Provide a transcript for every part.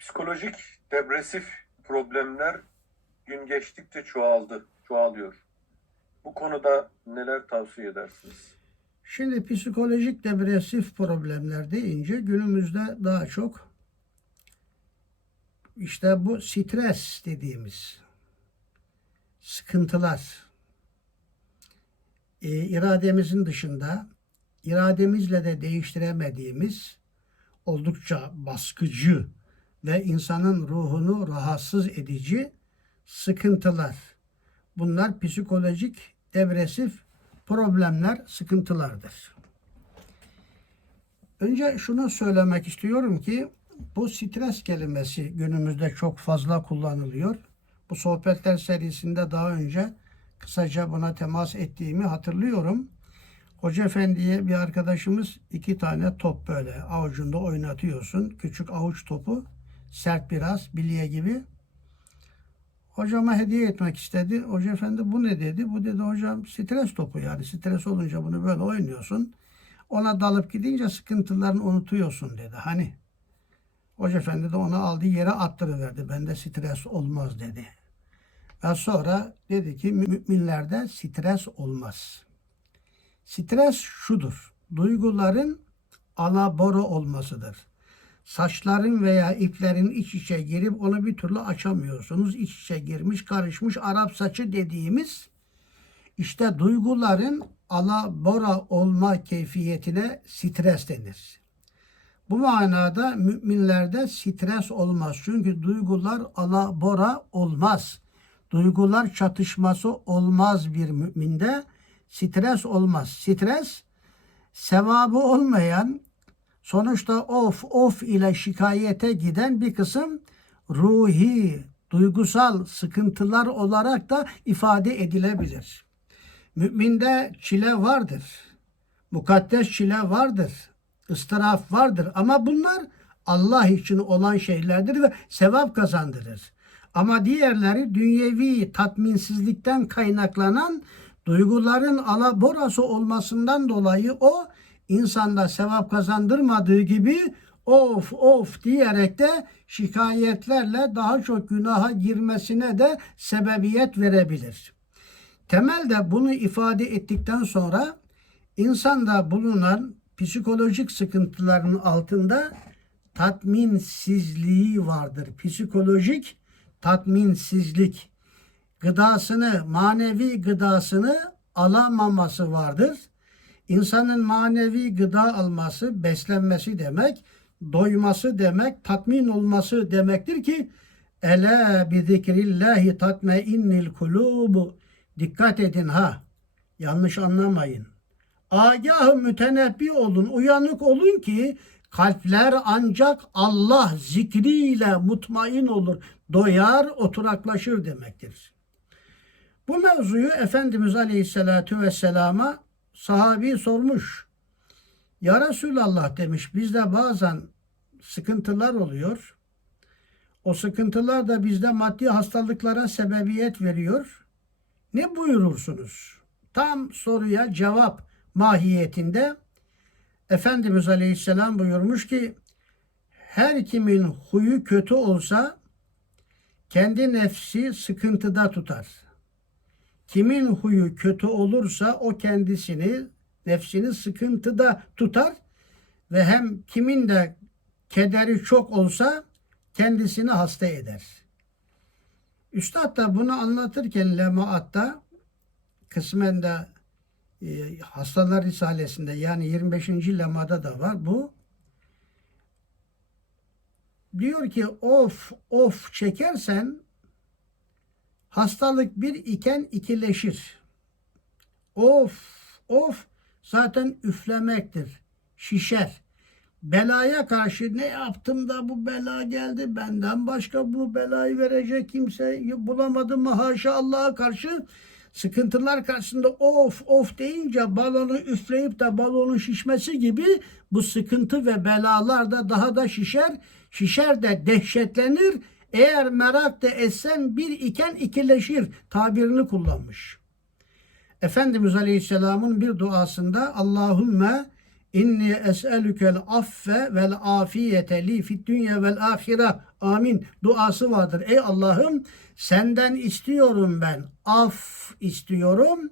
Psikolojik depresif problemler gün geçtikçe çoğaldı, çoğalıyor. Bu konuda neler tavsiye edersiniz? Şimdi psikolojik depresif problemler deyince günümüzde daha çok işte bu stres dediğimiz sıkıntılar e, irademizin dışında irademizle de değiştiremediğimiz oldukça baskıcı ve insanın ruhunu rahatsız edici sıkıntılar. Bunlar psikolojik depresif problemler, sıkıntılardır. Önce şunu söylemek istiyorum ki bu stres kelimesi günümüzde çok fazla kullanılıyor. Bu sohbetler serisinde daha önce kısaca buna temas ettiğimi hatırlıyorum. Hoca Efendi'ye bir arkadaşımız iki tane top böyle avucunda oynatıyorsun. Küçük avuç topu sert biraz bilye gibi. Hocama hediye etmek istedi. Hoca efendi bu ne dedi? Bu dedi hocam stres topu yani. Stres olunca bunu böyle oynuyorsun. Ona dalıp gidince sıkıntılarını unutuyorsun dedi. Hani Hoca efendi de onu aldı yere attırıverdi. Bende stres olmaz dedi. Ve sonra dedi ki müminlerde stres olmaz. Stres şudur. Duyguların alabora olmasıdır saçların veya iplerin iç içe girip onu bir türlü açamıyorsunuz. İç içe girmiş, karışmış Arap saçı dediğimiz işte duyguların alabora olma keyfiyetine stres denir. Bu manada müminlerde stres olmaz. Çünkü duygular alabora olmaz. Duygular çatışması olmaz bir müminde. Stres olmaz. Stres sevabı olmayan, sonuçta of of ile şikayete giden bir kısım ruhi, duygusal sıkıntılar olarak da ifade edilebilir. Müminde çile vardır. Mukaddes çile vardır. ıstıraf vardır. Ama bunlar Allah için olan şeylerdir ve sevap kazandırır. Ama diğerleri dünyevi tatminsizlikten kaynaklanan duyguların alaborası olmasından dolayı o insanda sevap kazandırmadığı gibi of of diyerek de şikayetlerle daha çok günaha girmesine de sebebiyet verebilir. Temelde bunu ifade ettikten sonra insanda bulunan psikolojik sıkıntıların altında tatminsizliği vardır. Psikolojik tatminsizlik gıdasını, manevi gıdasını alamaması vardır. İnsanın manevi gıda alması, beslenmesi demek, doyması demek, tatmin olması demektir ki Ela bi zikrillahi tatme innil kulubu. Dikkat edin ha. Yanlış anlamayın. Agah mütenebbi olun, uyanık olun ki kalpler ancak Allah zikriyle mutmain olur, doyar, oturaklaşır demektir. Bu mevzuyu Efendimiz Aleyhisselatü Vesselam'a sahabi sormuş. Ya Resulallah demiş bizde bazen sıkıntılar oluyor. O sıkıntılar da bizde maddi hastalıklara sebebiyet veriyor. Ne buyurursunuz? Tam soruya cevap mahiyetinde Efendimiz Aleyhisselam buyurmuş ki her kimin huyu kötü olsa kendi nefsi sıkıntıda tutar. Kimin huyu kötü olursa o kendisini, nefsini sıkıntıda tutar ve hem kimin de kederi çok olsa kendisini hasta eder. Üstad da bunu anlatırken Lemaatta kısmen de e, Hastalar Risalesi'nde yani 25. lemada da var bu. Diyor ki of of çekersen hastalık bir iken ikileşir. Of of zaten üflemektir. Şişer. Belaya karşı ne yaptım da bu bela geldi benden başka bu belayı verecek kimse bulamadım mı haşa Allah'a karşı sıkıntılar karşısında of of deyince balonu üfleyip de balonun şişmesi gibi bu sıkıntı ve belalar da daha da şişer. Şişer de dehşetlenir. Eğer merak da etsen bir iken ikileşir tabirini kullanmış. Efendimiz Aleyhisselam'ın bir duasında Allahümme İnni es'elükel affe vel afiyete li fid dünya vel ahire. Amin. Duası vardır. Ey Allah'ım senden istiyorum ben. Af istiyorum.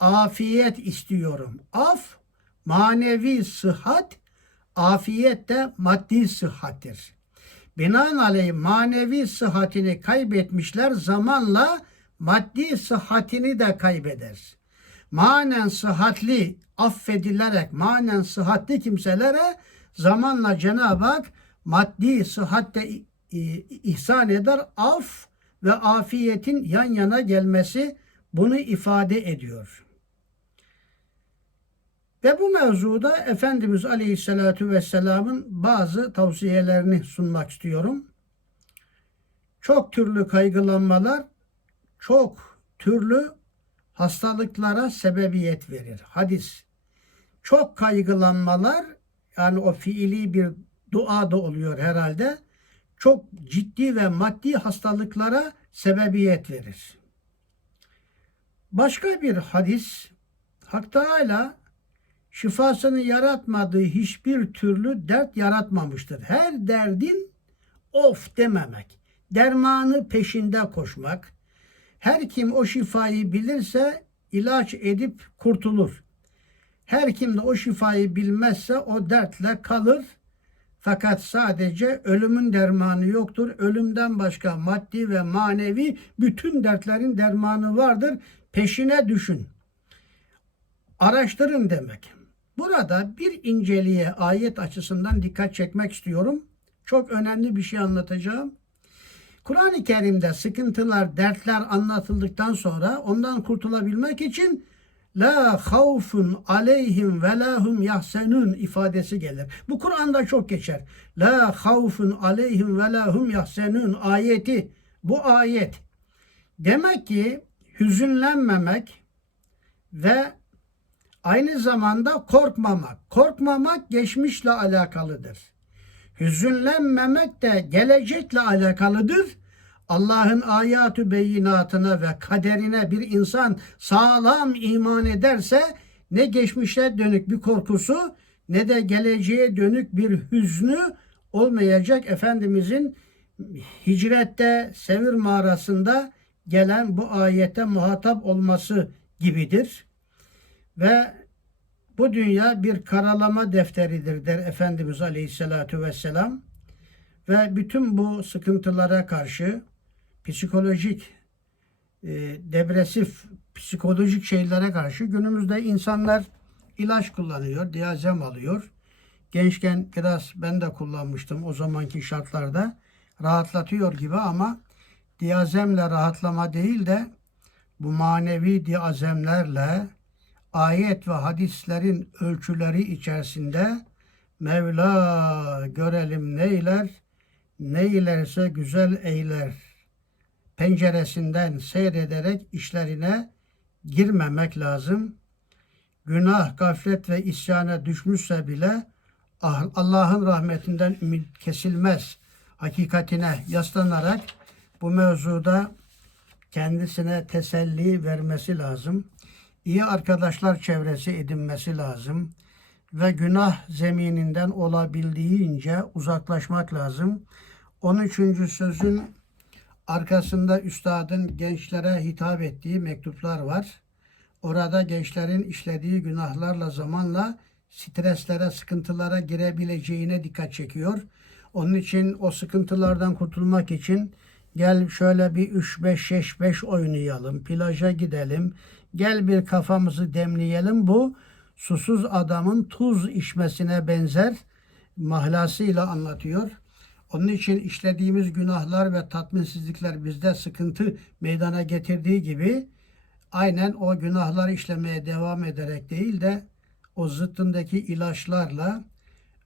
Afiyet istiyorum. Af manevi sıhhat, afiyet de maddi sıhhattir. Binaenaleyh manevi sıhhatini kaybetmişler zamanla maddi sıhhatini de kaybeder. Manen sıhhatli affedilerek manen sıhhatli kimselere zamanla Cenab-ı Hak maddi sıhhatte ihsan eder. Af ve afiyetin yan yana gelmesi bunu ifade ediyor. Ve bu mevzuda Efendimiz Aleyhisselatü Vesselam'ın bazı tavsiyelerini sunmak istiyorum. Çok türlü kaygılanmalar, çok türlü hastalıklara sebebiyet verir. Hadis. Çok kaygılanmalar, yani o fiili bir dua da oluyor herhalde, çok ciddi ve maddi hastalıklara sebebiyet verir. Başka bir hadis, Hak Teala şifasını yaratmadığı hiçbir türlü dert yaratmamıştır. Her derdin of dememek, dermanı peşinde koşmak. Her kim o şifayı bilirse ilaç edip kurtulur. Her kim de o şifayı bilmezse o dertle kalır. Fakat sadece ölümün dermanı yoktur. Ölümden başka maddi ve manevi bütün dertlerin dermanı vardır. Peşine düşün. Araştırın demek. Burada bir inceliğe ayet açısından dikkat çekmek istiyorum. Çok önemli bir şey anlatacağım. Kur'an-ı Kerim'de sıkıntılar, dertler anlatıldıktan sonra ondan kurtulabilmek için la havfun aleyhim ve lahum yahsenun ifadesi gelir. Bu Kur'an'da çok geçer. La havfun aleyhim ve lahum yahsenun ayeti bu ayet. Demek ki hüzünlenmemek ve aynı zamanda korkmamak. Korkmamak geçmişle alakalıdır. Hüzünlenmemek de gelecekle alakalıdır. Allah'ın ayatü beyinatına ve kaderine bir insan sağlam iman ederse ne geçmişe dönük bir korkusu ne de geleceğe dönük bir hüznü olmayacak Efendimizin hicrette Sevir mağarasında gelen bu ayete muhatap olması gibidir. Ve bu dünya bir karalama defteridir der Efendimiz Aleyhisselatü Vesselam. Ve bütün bu sıkıntılara karşı psikolojik, e, depresif, psikolojik şeylere karşı günümüzde insanlar ilaç kullanıyor, diazem alıyor. Gençken biraz ben de kullanmıştım o zamanki şartlarda. Rahatlatıyor gibi ama diazemle rahatlama değil de bu manevi diazemlerle ayet ve hadislerin ölçüleri içerisinde Mevla görelim neyler, neylerse güzel eyler. Penceresinden seyrederek işlerine girmemek lazım. Günah, gaflet ve isyana düşmüşse bile ah- Allah'ın rahmetinden ümit kesilmez. Hakikatine yaslanarak bu mevzuda kendisine teselli vermesi lazım iyi arkadaşlar çevresi edinmesi lazım ve günah zemininden olabildiğince uzaklaşmak lazım. 13. sözün arkasında üstadın gençlere hitap ettiği mektuplar var. Orada gençlerin işlediği günahlarla zamanla streslere, sıkıntılara girebileceğine dikkat çekiyor. Onun için o sıkıntılardan kurtulmak için gel şöyle bir 3-5-5-5 oynayalım, plaja gidelim, gel bir kafamızı demleyelim. Bu susuz adamın tuz içmesine benzer mahlasıyla anlatıyor. Onun için işlediğimiz günahlar ve tatminsizlikler bizde sıkıntı meydana getirdiği gibi aynen o günahları işlemeye devam ederek değil de o zıttındaki ilaçlarla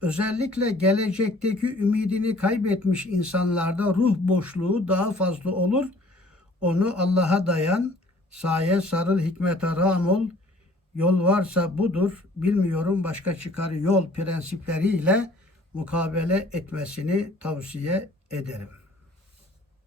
özellikle gelecekteki ümidini kaybetmiş insanlarda ruh boşluğu daha fazla olur. Onu Allah'a dayan, saye sarıl hikmete ram ol. Yol varsa budur, bilmiyorum başka çıkar yol prensipleriyle mukabele etmesini tavsiye ederim.